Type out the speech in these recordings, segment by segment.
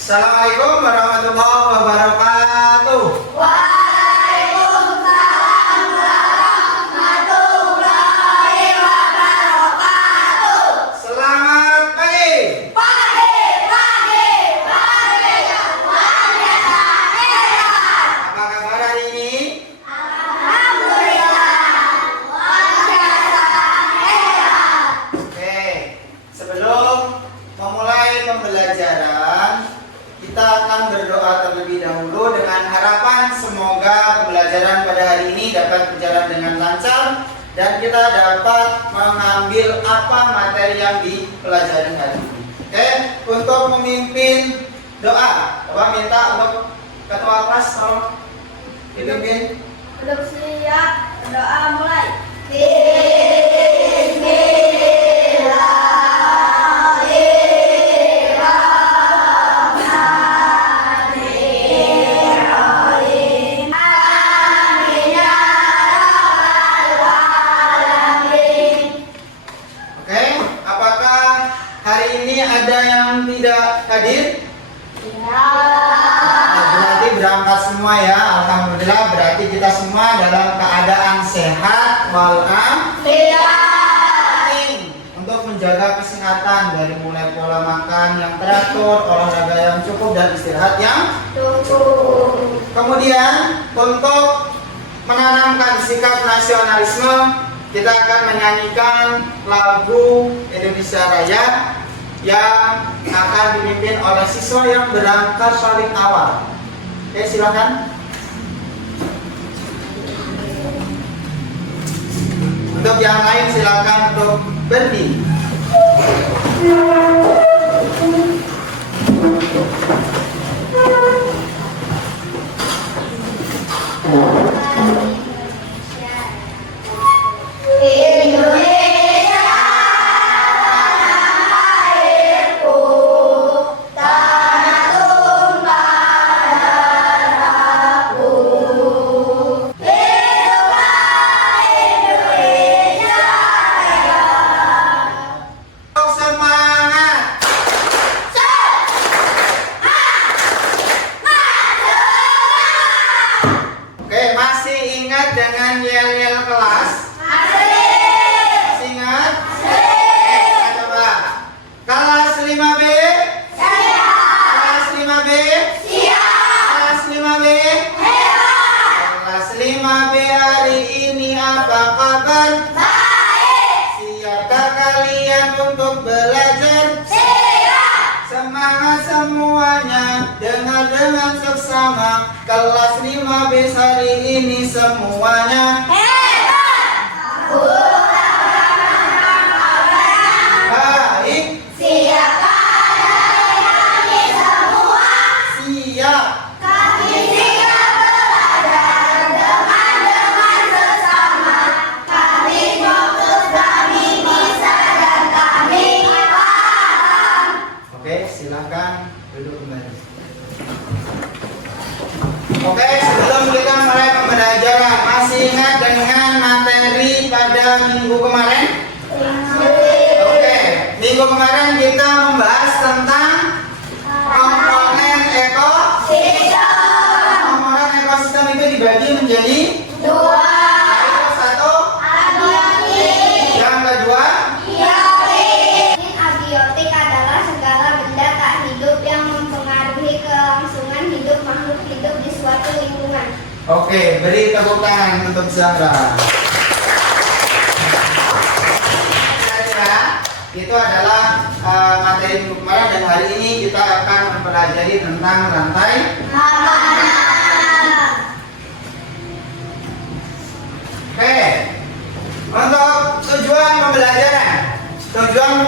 Assalamualaikum warahmatullahi wabarakatuh. Waalaikumsalam warahmatullahi wabarakatuh. Selamat pagi. Pagi. Apa kabar hari ini? Alhamdulillah. Oke, sebelum memulai pembelajaran, kita akan berdoa terlebih dahulu dengan harapan semoga pembelajaran pada hari ini dapat berjalan dengan lancar dan kita dapat mengambil apa materi yang dipelajari hari ini. Oke, untuk memimpin doa, Bapak minta untuk ketua kelas tolong dipimpin. Belum siap, doa mulai. Oke, apakah hari ini ada yang tidak hadir? Nah, berarti berangkat semua ya. Alhamdulillah, berarti kita semua dalam keadaan sehat walafiat. Untuk menjaga kesehatan dari mulai pola makan yang teratur, olahraga yang cukup dan istirahat yang kemudian untuk menanamkan sikap nasionalisme, kita akan menyanyikan lagu Indonesia Raya yang akan dipimpin oleh siswa yang berangkat paling awal. Oke, silakan. Untuk yang lain silakan untuk berdiri. Indonesia tanah airku, tanah tumpah darahku. Hiduplah Indonesia Raya. Semangat. Oke, masih ingat dengan yel-yel kelas? Masih ingat? Kita coba. Kelas 5B? Kelas 5B? Kelas 5B? Kelas 5B hari ini apa kabar? Siapkah kalian untuk belajar? Semangat semuanya, dengar dengan seksama. Kelas 5B hari ini semuanya baik. Siap. Oke, silakan duduk kembali. Oke, sebelum kita mulai pembelajaran, masih ingat dengan materi pada minggu kemarin? Oke, minggu kemarin kita membahas tentang komponen ekosistem. Komponen ekosistem itu dibagi menjadi Dua. yaitu satu, yang kedua, Abiotik adalah segala benda tak hidup yang mempengaruhi kelangsungan hidup makhluk hidup di suatu lingkungan. oke, beri tepuk tangan untuk Zahra. Itu adalah materi minggu kemarin dan hari ini kita akan mempelajari tentang rantai. Oke, untuk tujuan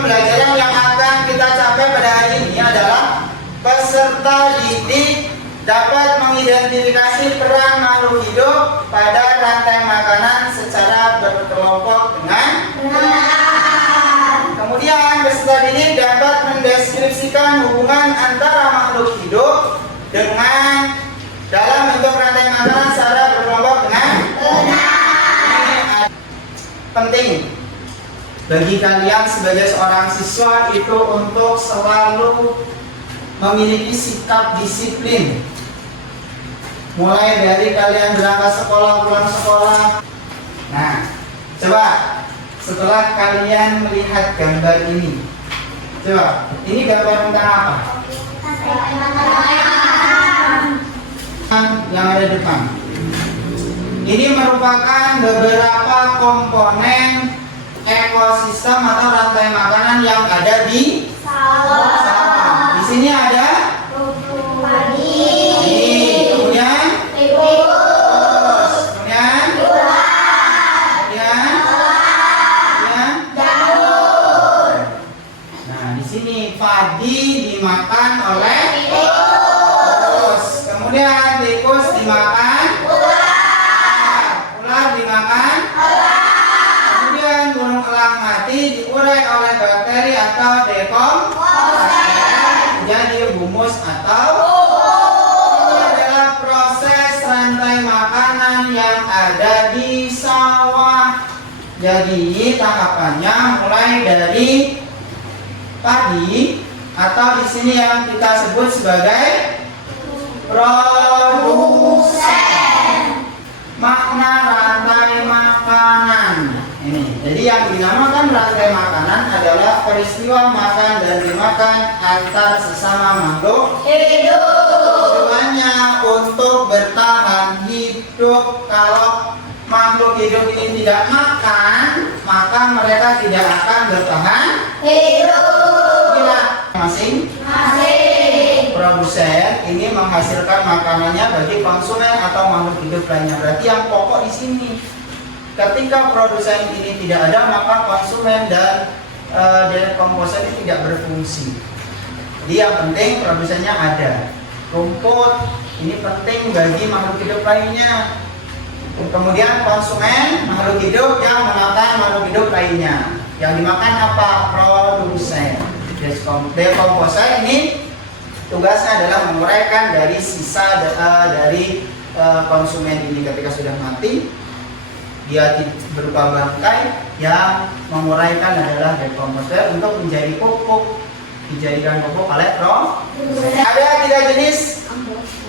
pembelajaran yang akan kita capai pada hari ini adalah peserta didik dapat mengidentifikasi peran makhluk hidup pada rantai makanan secara berkelompok dengan benar. Kemudian peserta didik dapat mendeskripsikan hubungan antara makhluk hidup dengan dalam bentuk rantai makanan secara berkelompok dengan benar. Penting bagi kalian sebagai seorang siswa itu untuk selalu memiliki sikap disiplin. Mulai dari kalian berangkat sekolah, pulang sekolah. Nah, coba setelah kalian melihat gambar ini, coba ini gambar tentang apa? Yang ada di depan. Ini merupakan beberapa komponen ekosistem atau rantai makanan yang ada di sawah. Di sini ada kemudian nah di sini padi dimakan oleh tikus, kemudian tikus dimakan ular dimakan kemudian burung elang mati diurai oleh bakteri atau dekomposasi jadi humus atau ini adalah proses rantai makanan yang ada di sawah. Jadi tahapannya mulai dari padi atau di sini yang kita sebut sebagai produsen. Makna rantai makanan ini. Jadi yang dinamakan rantai makanan adalah peristiwa makan dan dimakan antar sesama makhluk hidup. Tujuannya untuk bertahan hidup. Kalau makhluk hidup ini tidak makan, maka mereka tidak akan bertahan hidup. Bila masing-masing produsen ini menghasilkan makanannya bagi konsumen atau makhluk hidup lainnya. Berarti yang pokok di sini, ketika produsen ini tidak ada, maka konsumen dan dekomposer ini tidak berfungsi. Jadi yang penting produsennya ada. Rumput ini penting bagi makhluk hidup lainnya. Kemudian konsumen makhluk hidup yang memakan makhluk hidup lainnya. Yang dimakan apa? Produsen. Dekomposer ini tugasnya adalah menguraikan dari sisa dari konsumen ini. Ketika sudah mati, dia berupa bangkai, yang menguraikan adalah dekomposer untuk menjadi pupuk, dijadikan pupuk oleh produsen. Ada 3 jenis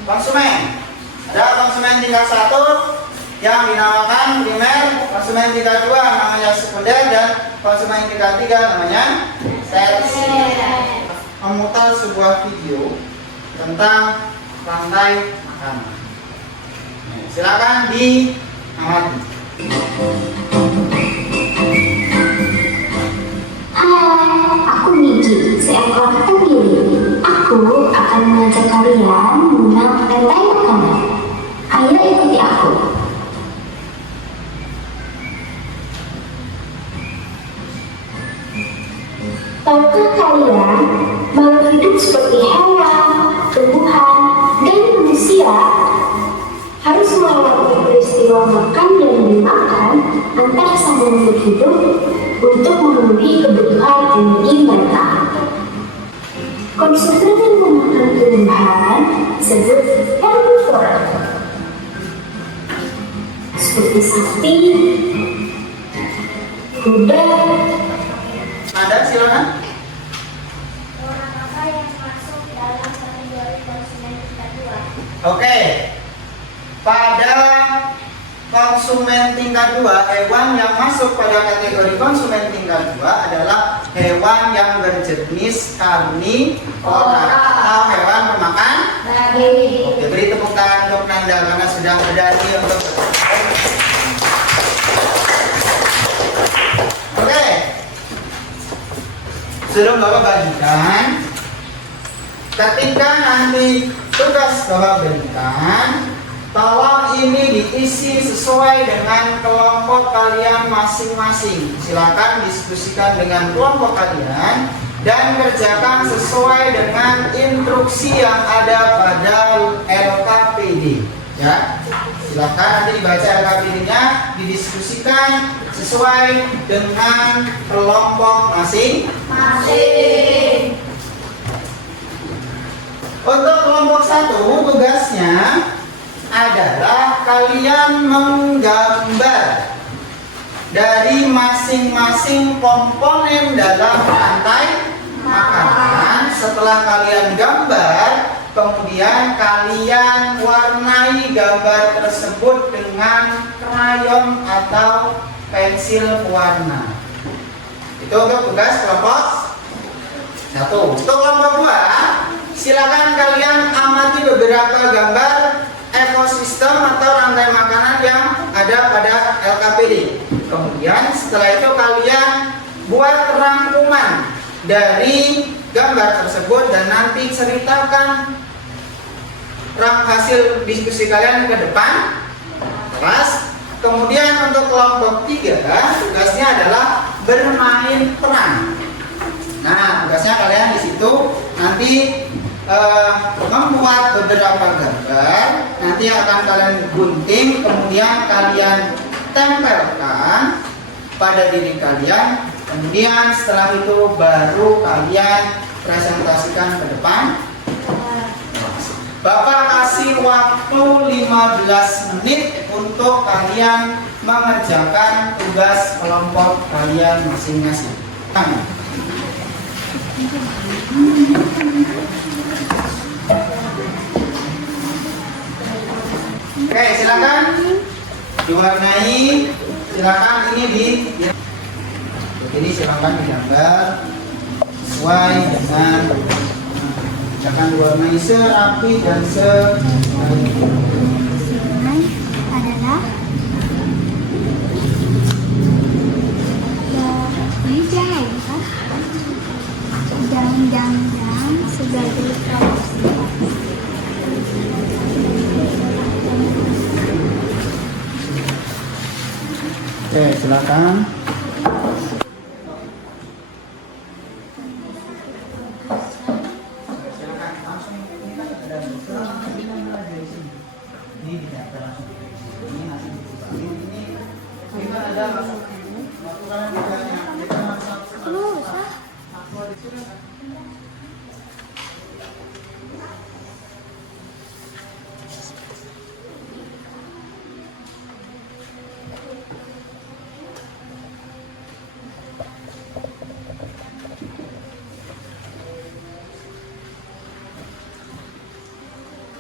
konsumen. Ada konsumen tingkat 1 yang dinamakan primer, konsumen tingkat 2 namanya sekunder, dan konsumen tingkat 3 namanya tersier. Memutar sebuah video tentang rantai makanan. Silakan diamati. Hai, aku Miji, seekor tenggiri. Aku akan mengajak kalian mengenal rantai makanan. Ayo ikuti aku. Tahukah kalian, makhluk hidup seperti hewan, tumbuhan, dan manusia harus melewati peristiwa makan dan dimakan antar sama makhluk hidup untuk memenuhi kebutuhan energi mereka. Konsumen yang memakan tumbuhan disebut herbivora, seperti sapi, kuda. Ada silakan. Orang apa yang masuk dalam kategori konsumen tingkat 2? Oke. Pada konsumen tingkat 2, hewan yang masuk pada kategori konsumen tingkat 2 adalah hewan yang berjenis karnivora atau hewan pemakan daging. Oke, beri tepuk tangan untuk Nanda karena sudah berani untuk. Oke. Sudah Bapak bagikan. Ketika nanti tugas Bapak berikan, tolong ini diisi sesuai dengan kelompok kalian masing-masing. Silakan diskusikan dengan kelompok kalian dan kerjakan sesuai dengan instruksi yang ada pada LKPD. Ya, silakan nanti dibaca LKPD-nya, didiskusikan sesuai dengan kelompok masing-masing. Untuk kelompok 1, tugasnya adalah kalian menggambar dari masing-masing komponen dalam rantai makanan. Setelah kalian gambar, kemudian kalian warnai gambar tersebut dengan krayon atau pensil warna. Itu untuk tugas kelompok 1. Untuk kelompok 2, silakan kalian amati beberapa gambar ekosistem atau rantai makanan yang ada pada LKPD. Kemudian setelah itu kalian buat rangkuman dari gambar tersebut dan nanti ceritakan hasil diskusi kalian ke depan kelas. Kemudian untuk kelompok 3, tugasnya adalah bermain peran. Nah, tugasnya kalian di situ nanti membuat beberapa gambar, nanti akan kalian gunting, kemudian kalian tempelkan pada diri kalian. Kemudian setelah itu baru kalian presentasikan ke depan. Bapak kasih waktu 15 menit untuk kalian mengerjakan tugas kelompok kalian masing-masing. Oke, silakan diwarnai. Silakan ini silakan digambar sesuai dengan jangan diwarnai serapi dan adalah meja dan sebagai Oke, silakan.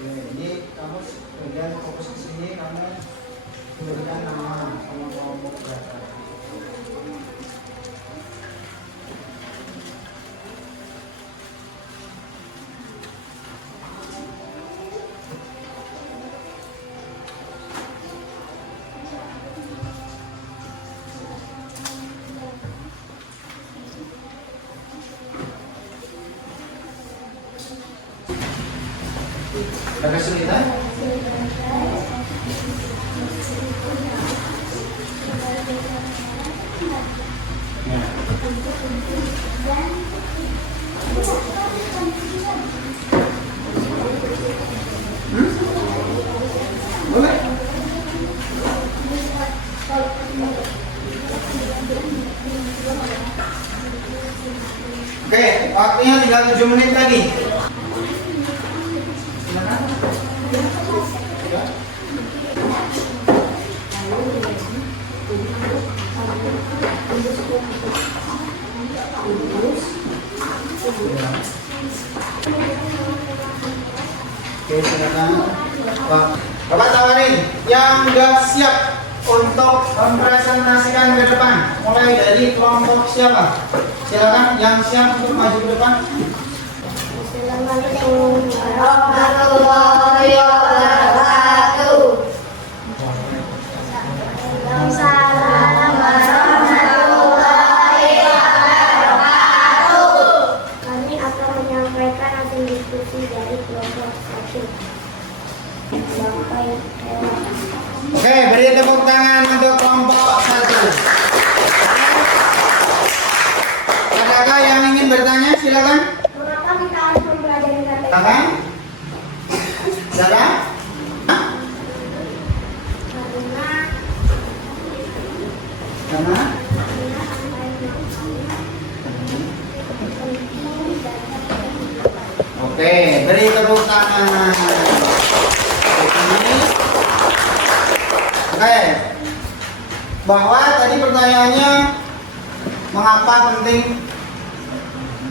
Ini kamu kemudian fokus ke sini, kamu memberikan nama sama kelompok berapa. Ada kesulitan? Ya. Boleh? Oke, waktunya tinggal 7 menit lagi. Oke, silakan. Bapak tawarin yang udah siap untuk mempresentasikan ke depan. Mulai dari kelompok siapa? Silakan yang siap untuk maju ke depan. Assalamualaikum warahmatullahi wabarakatuh. Waalaikumsalam warahmatullahi wabarakatuh. Kami akan menyampaikan hasil diskusi dari kelompok 1. Bapak Adakah yang ingin bertanya? Silakan. Mengapa kita harus mempelajari kata Silakan. Sarah? Karena Oke, beri tepuk tangan. Oke. Bahwa tadi pertanyaannya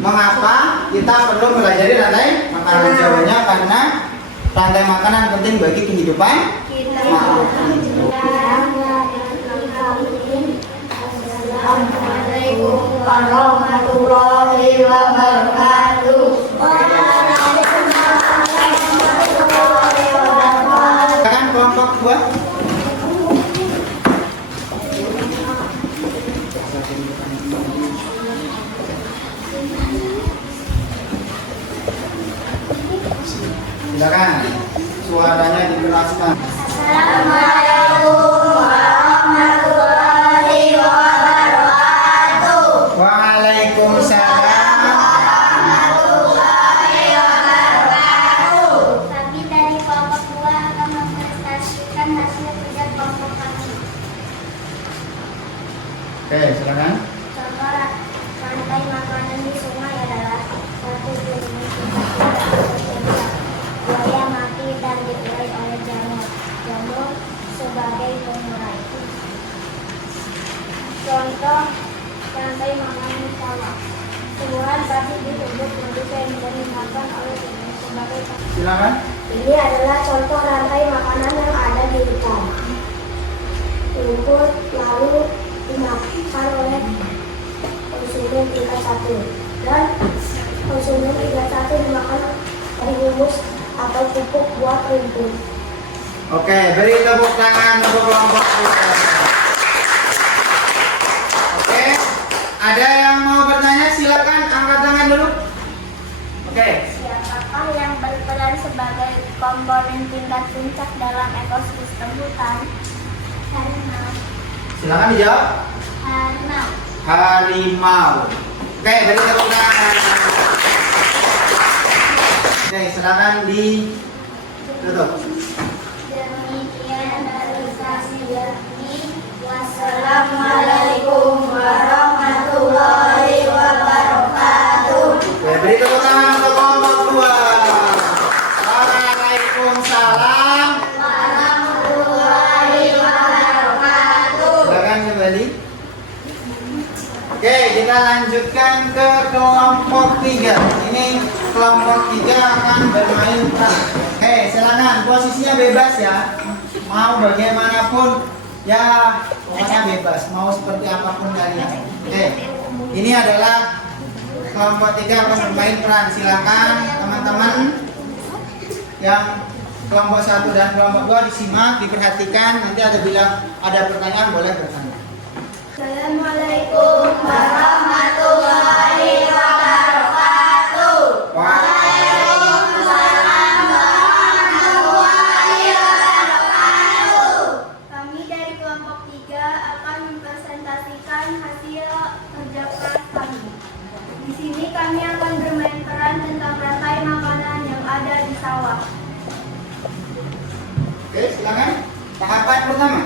mengapa kita perlu mempelajari rantai makanan? Jawabannya karena rantai makanan penting bagi kehidupan makhluk hidup. Assalamualaikum warahmatullahi wabarakatuh. Silakan kelompok 2. Silakan suaranya dikeraskan. Assalamualaikum warahmatullahi wabarakatuh. Waalaikumsalam. Kami dari kelompok 2 akan mempresentasikan hasil kerja kelompok kami. Oke, silakan. Contoh rantai makanan di sungai adalah satu buaya mati dan diurai oleh jamur. Jamur sebagai pengurai. Contoh rantai makanan sawah. Tumbuhan padi disebut produsen dan dimakan oleh jamur sebagai pengurai. Silakan. Ini adalah contoh rantai makanan yang ada di hutan. Rumput lalu dimakan oleh konsumen tingkat 1 dan konsumen tingkat 1 dimakan dari humus atau pupuk buat rumput. Oke, beri tepuk tangan untuk kelompok 2. Oke, ada yang mau bertanya? Silakan angkat tangan dulu. Oke. Siapakah yang berperan sebagai komponen tingkat puncak dalam ekosistem hutan? Harimau. Silakan dijawab. Harimau. Harimau. Oke, beri tepuk tangan. Oke, silakan ditutup. Demikian realisasi ini. Wassalamualaikum warahmatullahi wabarakatuh. Oke, beri tepuk tangan untuk kelompok 2. Waalaikumsalam. Warahmatullahi wabarakatuh. Silakan kembali. Oke, kita lanjutkan ke kelompok 3. Ini kelompok 3 akan bermain peran. Oke, silakan posisinya bebas ya. Mau bagaimanapun ya, pokoknya bebas. Mau seperti apapun kalian. Oke, ini adalah kelompok 3 akan bermain peran. Silakan teman-teman yang kelompok 1 dan kelompok 2 disimak, diperhatikan. Nanti bila ada pertanyaan boleh bertanya. Assalamualaikum warahmatullahi wabarakatuh. Waalaikumsalam warahmatullahi wabarakatuh. Kami dari kelompok 3 akan mempresentasikan hasil kerja keras kami. Di sini kami akan bermain peran tentang rantai makanan yang ada di sawah. Oke, silakan. Tahapan pertama.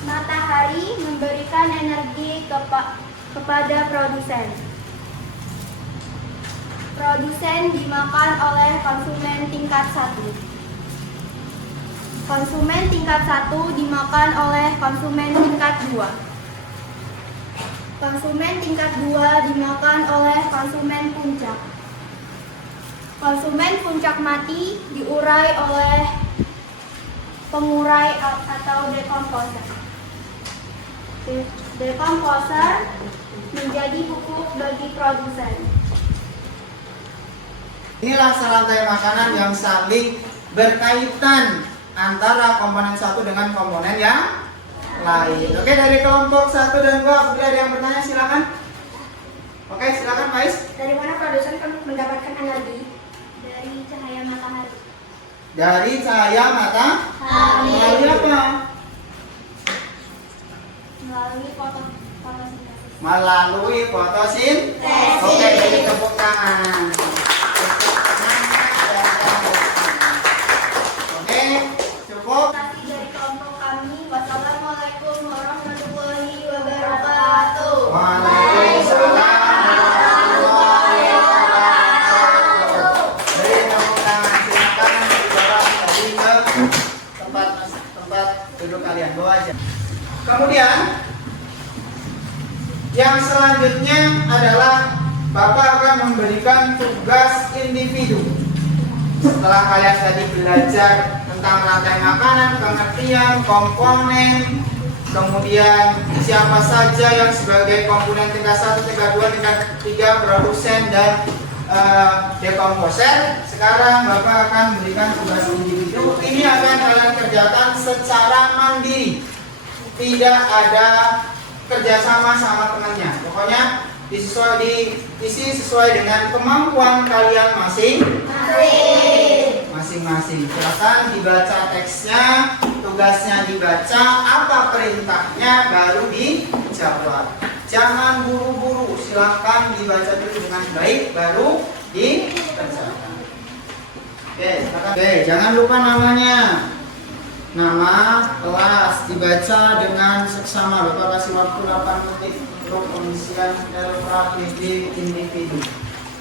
Matahari memberikan energi kepada produsen. Produsen dimakan oleh konsumen tingkat 1. Konsumen tingkat 1 dimakan oleh konsumen tingkat 2. Konsumen tingkat 2 dimakan oleh konsumen puncak. Konsumen puncak mati diurai oleh pengurai atau dekomposer. Dekomposer menjadi pupuk bagi produsen. Inilah serantai makanan yang saling berkaitan antara komponen satu dengan komponen yang lain. Oke, dari kelompok 1 dan 2 apabila ada yang bertanya silakan. Oke, silakan Faiz. Dari mana produsen mendapatkan energi? Dari cahaya matahari. Dari cahaya matahari. Melalui apa? Melalui fotosintesis. melalui fotosintesis. Oke, jadi tepuk tangan. Oke, cukup. Kasih dari kelompok kami. Wassalamualaikum warahmatullahi wabarakatuh. Waalaikumsalam warahmatullahi wabarakatuh. Beri tepuk tangan, silakan dibawa tadi ke tempat duduk kalian, bawa aja. Kemudian yang selanjutnya adalah Bapak akan memberikan tugas individu. Setelah kalian tadi belajar tentang rantai makanan, pengertian, komponen, kemudian siapa saja yang sebagai komponen tingkat 1, tingkat 2, tingkat 3, produsen dan dekomposer. Sekarang Bapak akan memberikan tugas individu. Ini akan kalian kerjakan secara mandiri. Tidak ada kerjasama sama temannya. Pokoknya diisi sesuai dengan kemampuan kalian masing-masing. Silakan dibaca teksnya, tugasnya dibaca, apa perintahnya baru dijawab. Jangan buru-buru, silakan dibaca dulu dengan baik baru dikerjakan. Oke, silakan. Oke, jangan lupa namanya. Nama kelas dibaca dengan seksama. Bapak kasih waktu 8 menit untuk pengisian LKPD individu.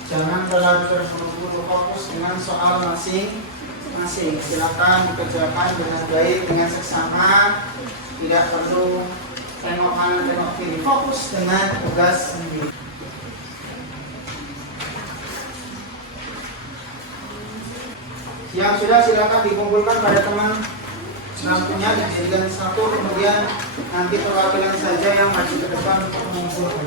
Jangan terlalu terburu-buru, fokus dengan soal masing-masing. Silakan dikerjakan dengan baik, dengan seksama. Tidak perlu tengok kanan tengok kiri. Fokus dengan tugas sendiri. Yang sudah silakan dikumpulkan pada teman lampunya dijadikan satu, kemudian nanti perwakilan saja yang maju ke depan untuk mengumpulkan.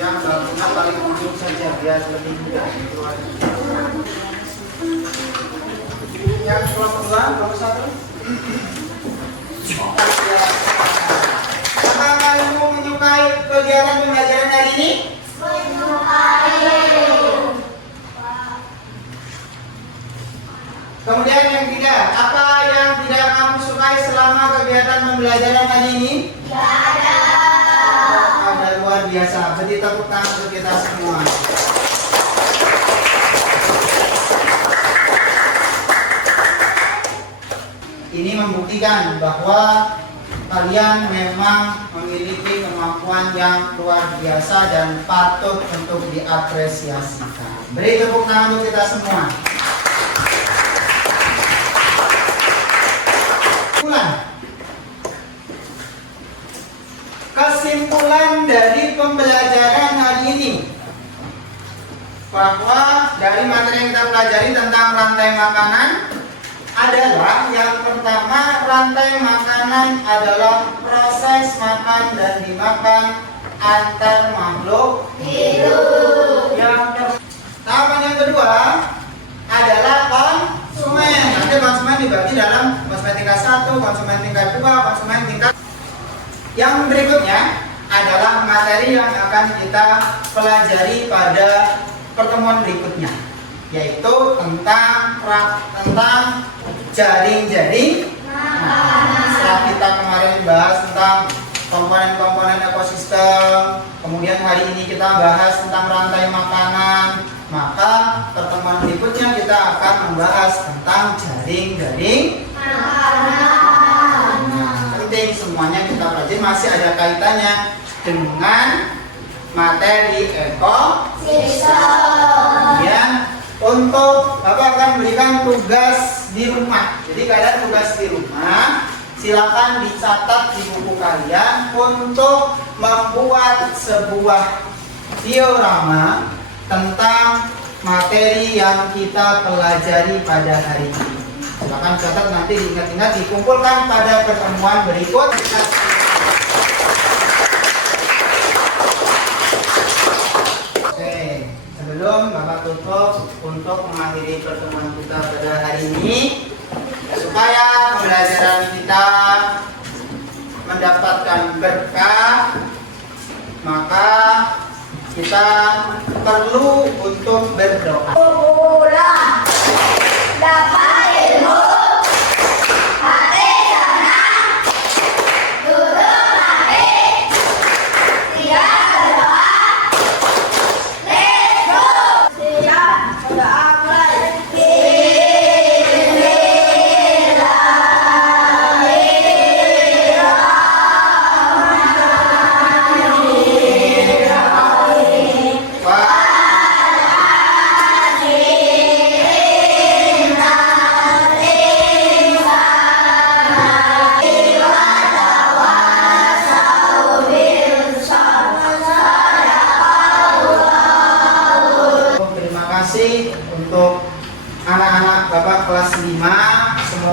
Yang lampunya paling ujung saja biar lebih mudah. Yang kelompok 2, kelompok 1. Apakah kalian menyukai kegiatan pembelajaran hari ini? Kemudian yang tidak, apa yang tidak kamu sukai selama kegiatan pembelajaran hari ini? Tidak ada. Ada, luar biasa. Beri tepuk tangan untuk kita semua. Ini membuktikan bahwa kalian memang memiliki kemampuan yang luar biasa dan patut untuk diapresiasikan. Beri tepuk tangan untuk kita semua. Kesimpulan dari pembelajaran hari ini bahwa dari materi yang kita pelajari tentang rantai makanan adalah yang pertama, rantai makanan adalah proses makan dan dimakan antar makhluk hidup. Tahapan yang kedua adalah konsumen. Nanti konsumen dibagi dalam konsumen tingkat 1, konsumen tingkat 2, konsumen tingkat. Yang berikutnya adalah materi yang akan kita pelajari pada pertemuan berikutnya, yaitu tentang jaring-jaring. Setelah kita kemarin bahas tentang komponen-komponen ekosistem, kemudian hari ini kita bahas tentang rantai makanan, maka pertemuan berikutnya kita akan membahas tentang jaring-jaring makanan. Penting semuanya kita pelajari, masih ada kaitannya dengan materi ekosistem. Kemudian untuk Bapak akan berikan tugas di rumah. Jadi kalian tugas di rumah silakan dicatat di buku kalian untuk membuat sebuah diorama tentang materi yang kita pelajari pada hari ini. Silakan catat, nanti diingat-ingat, dikumpulkan pada pertemuan berikut. Oke, sebelum Bapak tutup untuk mengakhiri pertemuan kita pada hari ini, supaya pembelajaran kita mendapatkan berkah, maka kita perlu untuk berdoa. Dapat ilmu, hati senang,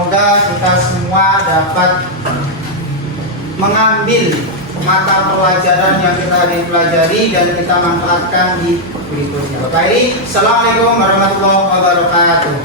semoga kita semua dapat mengambil mata pelajaran yang kita hari pelajari dan kita manfaatkan di berikutnya. Baik, assalamualaikum warahmatullahi wabarakatuh.